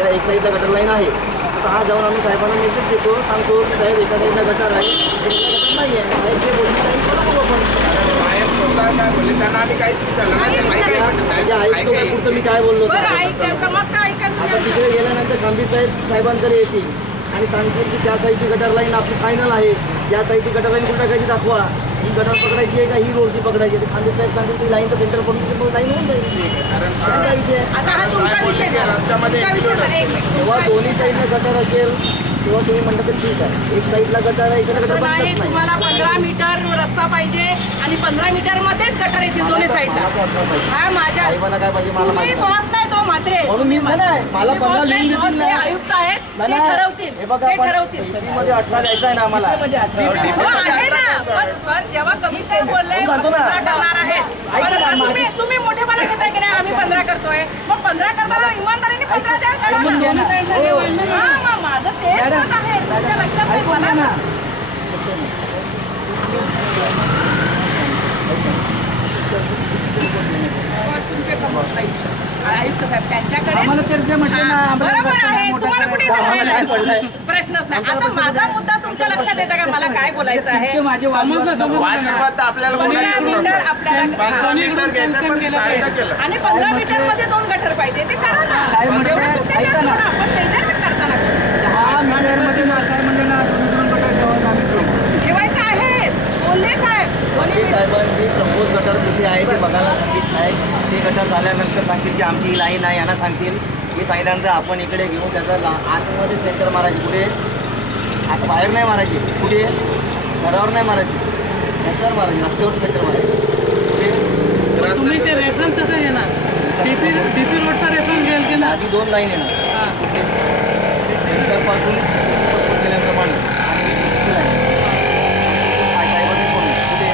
त्या एक साईडला गटर लाईन आहे. आता हा जाऊन आम्ही साहेबांना मेसेज देतो, सांगतो की साहेब एका साईडला गटर आहे, गटर नाही आहे. साहेब जे बोलले काही करू नको आपण. साहेब स्वतः काय बोलले त्यांना आम्ही काहीच विचारलं नाही. ऐकतो काय पुढचं मी काय बोललो. आता तिकडे गेल्यानंतर गंभीर साहेबांकडे येतील आणि सांगतील की त्या साईडची गटर लाईन आपली फायनल आहे, त्या साईडची गटर लाईन कुठं टाकायची दाखवा, ही गटर पकडायची आहे का ही रोडची पकडायची आहे. खांबे साहेब सांगतील की लाईन तर सेंटर पकडून लाईन होऊन जाईल. काय विषय जेव्हा दोन्ही साईडला गटर असेल तेव्हा तुम्ही म्हणता तर ठीक आहे, एक साईडला गटर आहे इकडे गटर नाही. तुम्हाला 15 मीटर रस्ता पाहिजे आणि 15 मीटर मध्येच गटर येतील दोन्ही साईडला. हा माझ्या काय पाहिजे मला तुम्ही बॉस नाही तो मात्रे, म्हणून मी नाही मला 15 लिहून बॉस देतील ते ना. आयुक्त आहेत, ते ठरवतील. हे बघा ते ठरवतील. मध्ये 18 द्यायचं आहे ना आम्हाला. हो, आहे ना. पण जेव्हा कमिशनर बोलले 15 करणार आहेत, तुम्ही मोठेपणा घेताय की नाही आम्ही 15 करतोय, मग 15 करताना इमानदारीने 15 द्या. मग माझं तेच मत आहे, तुमच्या लक्षात नाही मला ना. आयुक्त साहेब त्यांच्याकडे बरोबर आहे. तुम्हाला कुठे प्रश्नच नाही. आता माझा मुद्दा तुमच्या लक्षात येतं का मला काय बोलायचं आहे. वादविवाद आपल्याला 15 मीटर आपल्याला 15 मीटर घ्यायचं पण साहेब केलं. आणि 15 मीटर मध्ये 2 गटर पाहिजे ते करा ना. जेवढे तुमचे ते करा. आपण मेजरमेंट करताना ठेवायचं आहेच. बोलले साहेब साहेबांची प्रपोज गटर कुठे आहे ते बघायला सांगितलं आहे. ते गटर झाल्यानंतर सांगतील की आमची लाईन आहे, यांना सांगतील की सांगितल्यानंतर आपण इकडे घेऊन त्याचं आतमध्ये सेंटर मारायची. कुठे आता बाहेर नाही मारायची, कुठे घरावर नाही मारायची, त्याच्यावर मारायची, रस्त्यावर सेंटर मारायची. तुम्ही ते रेफरन्स कसं घेणार? डीपी रोडचा रेफरन्स घ्याल की ना? आधी 2 लाईन येणार सेंटरपासून गेल्याप्रमाणे आणि दुसरी लाईन साहेबांनी फोन कुठे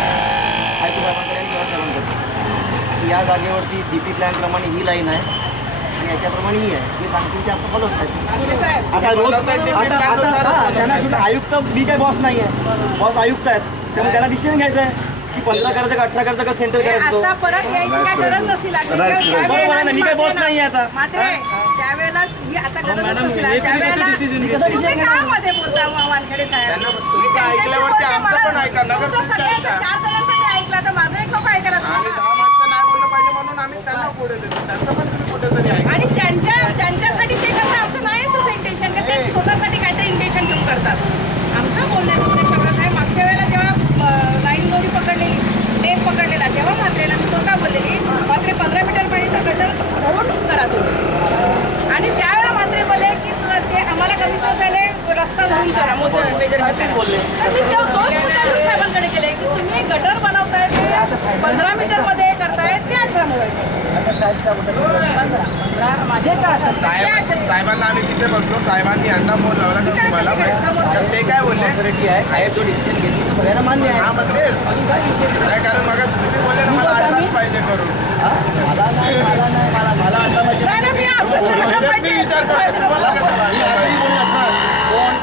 आयटी साहेबांकडे आणि साहेबांकडे या जागेवरती डीपी प्लॅनप्रमाणे ही लाईन आहे आणि याच्याप्रमाणे ही आहे. हे सांगतील ते आपण फॉलो करायचं. आता रोज आता त्यांना सुद्धा आयुक्त, मी काय बॉस नाही आहे, बॉस आयुक्त आहेत, त्यामुळे त्याला डिसिजन घ्यायचं आहे की 15 करायचं का 18 करायचं का सेंटर करायचं. आता परत यायची काय गरज नसती लागली. बरोबर आहे ना, मी काय बॉस नाही आहे आता. मात्र त्यावेळेला ही आता गरज नसती लागली. कसं त्यावेळेला डिसिजन तुम्ही का मध्ये बोलता वानखेडे साहेब? तुमचं ऐकल्यावरती आमचं पण ऐका. नगर तुमचं सगळ्यांचं 4 जणांसाठी ऐकलं तर माझं एक लोक ऐकायला आम्ही 10 माणसं नाही बोललं पाहिजे म्हणून आम्ही त्यांना पुढे देतो. त्यांचं पण तुम्ही कुठेतरी ऐका. आणि त्यांच्यासाठी ते कसं आमचं नाही तसं इंटेन्शन का ते स्वतःसाठी काहीतरी इंटेन्शन ठेवून करतात. आमचं बोलण्याचं उद्देश एवढंच आहे. मागच्या वेळेला जेव्हा लाईन दोरी पकडलेली, टेप पकडलेला, तेव्हा मात्रेला मी स्वतः बोललेली मात्रे 15 मीटर पाणीचा गटर धरून करा तुम्ही. आणि त्यावेळेला मात्रे बोलले की ते आम्हाला कमिशनर झाले रस्ता धरून करा मेजरमेंट बोलले. तर मी तोच मुद्दा साहेबांकडे केले की तुम्ही गटर बनवताय ते 15 मीटर मध्ये करताय ते 18 मध्ये माझे साहेबांना आम्ही तिथे बसलो. साहेबांनी यांना फोन लावला की तुम्हाला तर ते काय बोलले साहेब जो डिसिजन घेतली तो सगळ्यांना मान्य आहे. हा मग तेच काय कारण मग तुम्ही बोलले ना मला आताच पाहिजे करून. मला आता माहिती नाही ना, मी असं करायला पाहिजे. मी आजही कोणी असणार कोण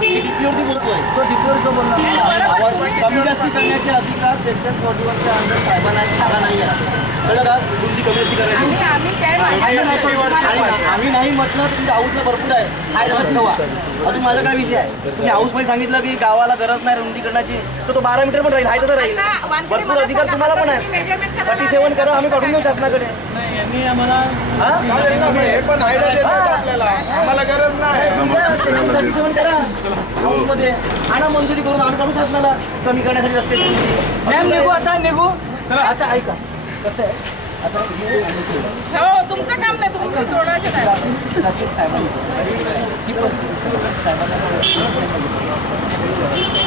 डीपीवरती बोलतोय तो डीपीवर जो बोलणार आवाज कमी जास्ती करण्याचे अधिकार सेक्शन 41च्या अंडर साहेबांना मला नाही आहे. कळलं का? तुमची कमी जास्ती करायची आम्ही काय माहिती आम्ही नाही म्हटलं तुमच्या हाऊसला भरपूर आहे, काय झालं ठेवा. अजून माझा काय विषय आहे, तुम्ही हाऊसमध्ये सांगितलं की गावाला गरज नाही रुंदी करण्याची तर तो 12 मीटर पण राहील, आहे तसं राहील. भरपूर अधिकार तुम्हाला पण आहे. 37 करा, आम्ही पाठवून देऊ शासनाकडे. नाही, यांनी आम्हाला हे पण आयडिया देतात आपल्याला. आम्हाला गरज नाही. 37 करा हाऊसमध्ये, आणा मंजुरी करून आम्ही काढू शासनाला कमी करण्यासाठी रस्ते. मॅम निघू आता, निघू. आता ऐका कसं आहे, आता हो तुमचं काम नाही, तुम्ही तोडायचं नाही.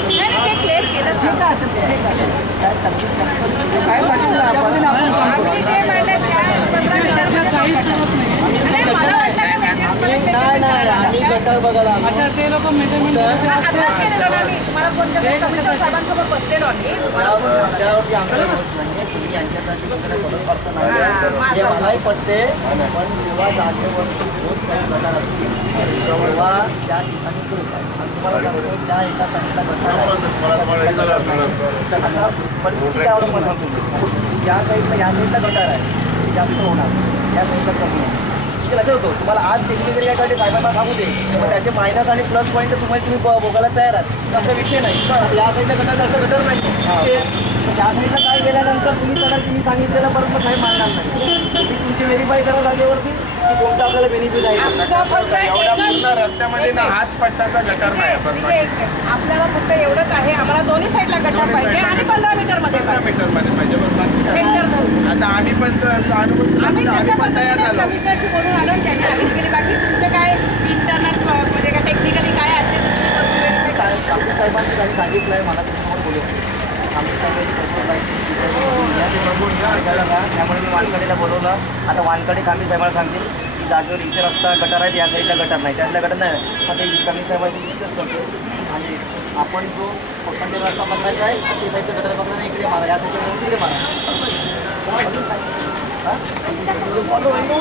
नाही ते क्लिअर केलं काय असेल ते काय सांगितलं आपण आम्ही जे म्हणलं त्या 15 मीटर काहीच करत नाही. मला वाटलं का नाही आम्ही गटर बघायला आलो. अच्छा ते लोक मेजरमेंट आताच केलेलं ना मी. मला कोणत्या कमिशनर साहेबांसोबत बसलेलो आम्ही. त्यावरती आमचं तुम्ही यांच्यासाठी वगैरे सगळं पर्सन आहे हे मलाही पडते. पण जेव्हा जागेवरती रोज साईड गटार असतील तेव्हा त्या ठिकाणी करू आणि तुम्हाला सांगतो त्या एका साईडला गटार परिस्थिती त्यावर सांगतो. ज्या साईडला या साईडला गटार आहे जास्त होणार, या साईडला कमी आहे. तुमच्या लक्षात होतो तुम्हाला आज टेक्निकली काय कळते साहेबांना सांगू दे पण त्याचे मायनस आणि प्लस पॉईंट तुम्ही बघायला तयार आहात असा विषय नाही या साईडला गटार असं गटर नाही त्या साईडला काय गेल्यानंतर तुम्ही सगळं तुम्ही सांगितलेलं परत मग साहेब मानणार नाही तुम्ही तुमची व्हेरीफाय करा जागेवरती की कोणतं आपल्याला बेनिफिट आहे आमचं फक्त एवढ्या पूर्ण एकच- रस्त्यामध्ये ना हाच पट्टाचा गटार नाही आपण आपल्याला फक्त एवढंच आहे आम्हाला दोन्ही साईडला गटार पाहिजे आणि 15 मीटरमध्ये 15 मीटरमध्ये पाहिजे बरोबर. सेंटर धरून. आता आम्ही पण सहानुभूती आम्ही तशा पण तयार पद्धतीने झालो कमिशनरशी बोलून आलो आणि त्यांनी आम्ही केली बाकी तुमचं काय इंटरनल म्हणजे काय टेक्निकली काय असेल तर तुम्ही verify करा. आमच्या साहेबांनी काही सांगितलं आहे मला तुम्ही बोलू आमच्या साहेबांची भरपूर बघून घ्या. त्यामुळे मी वानकडेला बोलवलं आता वानकडे कामी साहेबांना सांगतील की जागेवर इथे रस्ता गटार आहे या साईडला गटार नाही त्यातल्या गटार नाही मग ते कामी साहेबांची डिस्कस करतो आणि आपण जो पकडलेला रस्ता पकडायचा आहे ते साईडचा गटार पकडा इकडे मारा या साईडला तिकडे मारा अजून काय? हां? Follow होईल ना?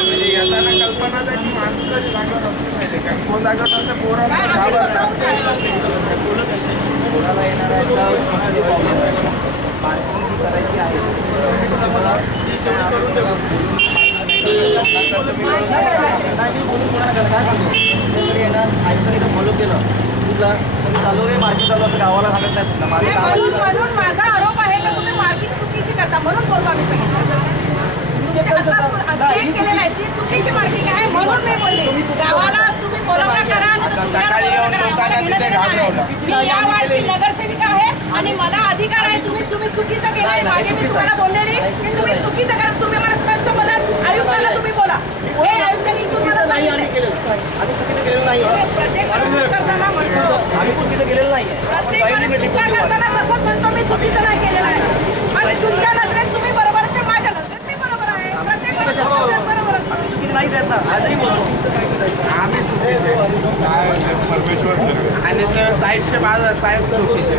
म्हणजे येताना कल्पना द्या की माणूस तरी जागेवर असली पाहिजे कारण कोण जागेवर नसतं पोरं काय आम्ही घाबरतात. स्वतःहून काढलं. कोणाला येणाऱ्याचा प्रॉब्लेम आहे पार्किंग जी करायची आहे तुम्हाला नाही मी बोलून कोणाला करत काय सांगतो तुमच्याकडे येणार आयुक्त इथं फॉलो केलं तुला तुम्ही चालू आहे मार्केट चालू असं गावाला सांगत नाही सुद्धा माझं काम म्हणून आहे म्हणून माझा आरोप आहे का तुम्ही मार्किंग चुकीची करता म्हणून बोलतो आम्ही सांगितलं चेक केलेलं आहे ती चुकीची मार्किंग आहे म्हणून मी बोलली गावाला तुम्ही बोलावणा करा आणि आता तुमच्या सकाळी येऊन बोलावणा करा. लोकांना आम्हाला तिथे घेणं देणं घाबरवलं. नाही. मी या वार्डची नगरसेविका आहे आणि मला अधिकार आहे तुम्ही चुकीचं केलं आहे मागे मी तुम्हाला बोललेली की तुम्ही चुकीचं करा तुम्ही मला स्पष्ट बोला आयुक्ताला तुम्ही बोला हे आयुक्तांनी तुम्हाला नाही आम्ही सांगितलं केलेलं आम्ही चुकीचं केलेलं नाही आहे प्रत्येक वेळेस करताना म्हणतो आम्ही चुकीचं केलेलं नाही आहे प्रत्येक वेळेस चुका करताना तसंच म्हणतो मी चुकीचं नाही केलेलं आहे पण तुमच्या नजरेत तुम्ही बरोबर असेल माझ्या नजरेत मी बरोबर आहे प्रत्येक वेळेस बरोबर असतो. आम्ही चुकीचं नाही आहेत ना आजही बोलतो आम्ही चुकीचे आणि ते साईडचे बाजू साहेब चुकीचे